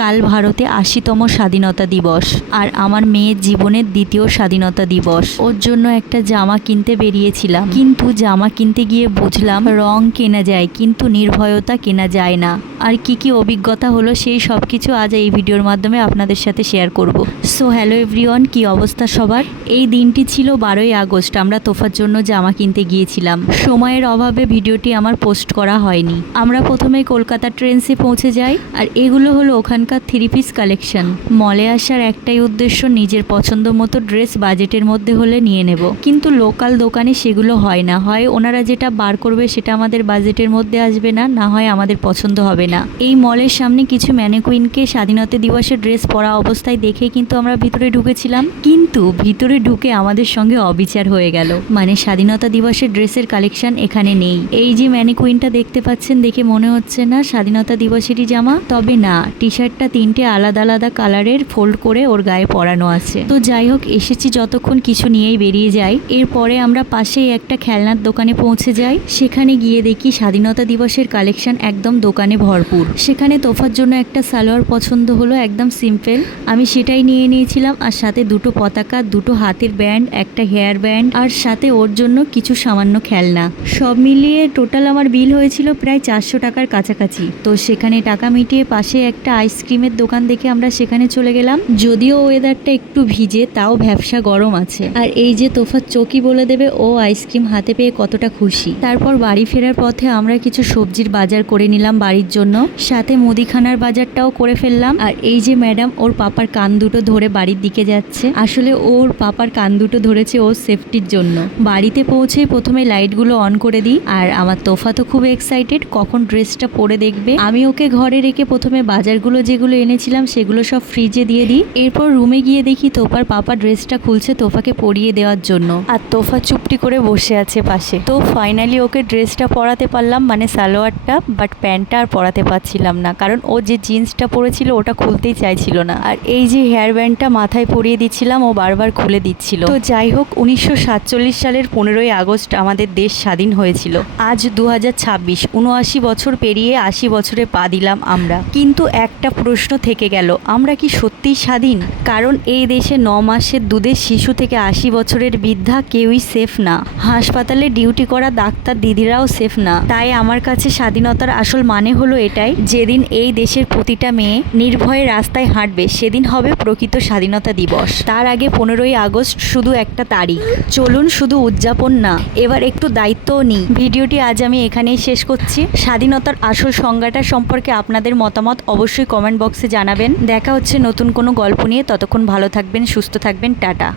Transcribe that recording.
কাল ভারতে ৮০তম স্বাধীনতা দিবস আর আমার মেয়ের জীবনের দ্বিতীয় স্বাধীনতা দিবস। ওর জন্য একটা জামা কিনতে বেরিয়েছিলাম, কিন্তু জামা কিনতে গিয়ে বুঝলাম রং কেনা যায় কিন্তু নির্ভয়তা কেনা যায় না। আর কি কি অভিজ্ঞতা হলো সেই সব কিছু আজ এই ভিডিওর মাধ্যমে আপনাদের সাথে শেয়ার করব। সো হ্যালো এভরিওয়ান, কি অবস্থা সবার? এই দিনটি ছিল 12ই আগস্ট। আমরা তোফার জন্য জামা কিনতে গিয়েছিলাম। সময়ের অভাবে ভিডিওটি আমার পোস্ট করা হয়নি। আমরা প্রথমে কলকাতা ট্রেন্সে পৌঁছে যাই, আর এগুলো হলো ওখানকার 3 পিস কালেকশন। মলে আসার একটাই উদ্দেশ্য, নিজের পছন্দ মতো ড্রেস বাজেটের মধ্যে হলে নিয়ে নেব, কিন্তু লোকাল দোকানে সেগুলো হয় না। হয় ওনারা যেটা বার করবে সেটা আমাদের বাজেটের মধ্যে আসবে না, না হয় আমাদের পছন্দ হবে না। এই মলের সামনে কিছু ম্যানেকুইনকে স্বাধীনতা দিবসের ড্রেস পরা অবস্থায় দেখে কিন্তু আমরা ভিতরে ঢুকেছিলাম, কিন্তু ভিতরে ঢুকে আমাদের সঙ্গে অবিচার হয়ে গেল। মানে স্বাধীনতা দিবসের ড্রেসের কালেকশন এখানে নেই। এই যে ম্যানেকুইনটা দেখতে পাচ্ছেন, দেখে মনে হচ্ছে না স্বাধীনতা দিবসেরই জামা, তবে না, টি শার্টটা 3টে আলাদা আলাদা কালারের ফোল্ড করে ওর গায়ে পরানো আছে। তো যাই হোক, এসেছি যতক্ষণ কিছু নিয়েই বেরিয়ে যাই। এরপরে আমরা পাশেই একটা খেলনার দোকানে পৌঁছে যাই। সেখানে গিয়ে দেখি স্বাধীনতা দিবসের কালেকশন একদম দোকানে ভরপুর। সেখানে তোফার জন্য একটা সালোয়ার পছন্দ হলো, একদম সিম্পল। আমি সেটাই নিয়ে নিয়েছিলাম, আর সাথে 2টো পতাকা, 2টো হাতের ব্যান্ড, একটা হেয়ার ব্যান্ড, আর সাথে ওর জন্য কিছু সামান্য খেলনা। সব মিলিয়ে টোটাল আমার বিল হয়েছিল প্রায় 400 টাকার কাছাকাছি। তো সেখানে টাকা মিটিয়ে পাশে একটা আইসক্রিমের দোকান দেখে আমরা সেখানে চলে গেলাম। যদিও ওয়েদারটা একটু ভিজে, তাও ভ্যাপসা গরম আছে। আর এই যে তোফার চোখই বলে দেবে ও আইসক্রিম হাতে পেয়ে কতটা খুশি। তারপর বাড়ি ফেরার পথে আমরা কিছু সবজির বাজার করে নিলাম বাড়ির জন্য, সাথে মুদিখানার বাজারটাও করে ফেললাম। আর এই যে ম্যাডাম ওর পাপার কান দুটো ধরে বাড়ির দিকে যাচ্ছে। আসলে ওর পাপার কান দুটো ধরেছে ওর সেফটির জন্য। বাড়িতে পৌঁছে প্রথমে লাইটগুলো অন করে দিই, আর আমার তোফা তো খুব এক্সাইটেড কখন ড্রেসটা পরে দেখবে। আমি ওকে ঘরে রেখে প্রথমে বাজারগুলো যেগুলো এনেছিলাম সেগুলো সব ফ্রিজে দিয়ে দিই। এরপর রুমে গিয়ে দেখি তোফার পাপা ড্রেসটা খুলছে তোফাকে পরিয়ে দেওয়ার জন্য, আর তোফা চুপটি করে বসে আছে পাশে। তো ফাইনালি ওকে ড্রেসটা পরাতে পারলাম, মানে সালোয়ারটা, বাট প্যান্টটা আর পরাতে পারছিলাম না, কারণ ও যে জিন্সটা পরেছিল ওটা খুলতেই চাইছিল না। আর এই যে হেয়ার ব্যান্ডটা মাথায় পরিয়ে দিচ্ছিলাম, ও বারবার খুলে দিচ্ছিল। তো যাই হোক, 1947 সালের 15ই আগস্ট আমাদের দেশ স্বাধীন হয়েছিল। আজ 2026, 79 বছর পেরিয়ে 80 বছরে পা দিলাম আমরা। কিন্তু একটা প্রশ্ন থেকে গেল, আমরা কি সত্যিই স্বাধীন? কারণ এই দেশে 9 মাসের দুধের শিশু থেকে 80 বছরের বৃদ্ধা কেউই সেফ না। হাসপাতালে ডিউটি করা ডাক্তার দিদিরাও সেফ না। তাই আমার কাছে স্বাধীনতার আসল মানে হলো এটাই, যেদিন এই দেশের প্রতিটা মেয়ে নির্ভয়ে রাস্তায় হাঁটবে সেদিন হবে প্রকৃত স্বাধীনতা দিবস। তার আগে 15ই আগস্ট শুধু একটা তারিখ। চলুন শুধু উদযাপন না, এবার একটু দায়িত্বও নিই। ভিডিওটি আজ আমি এখানেই শেষ করছি। স্বাধীনতার আসল সংজ্ঞাটা সম্পর্কে আপনাদের মতামত অবশ্যই কমেন্ট বক্সে জানাবেন। দেখা হচ্ছে নতুন কোনো গল্প নিয়ে। ততক্ষণ ভালো থাকবেন, সুস্থ থাকবেন, টাটা।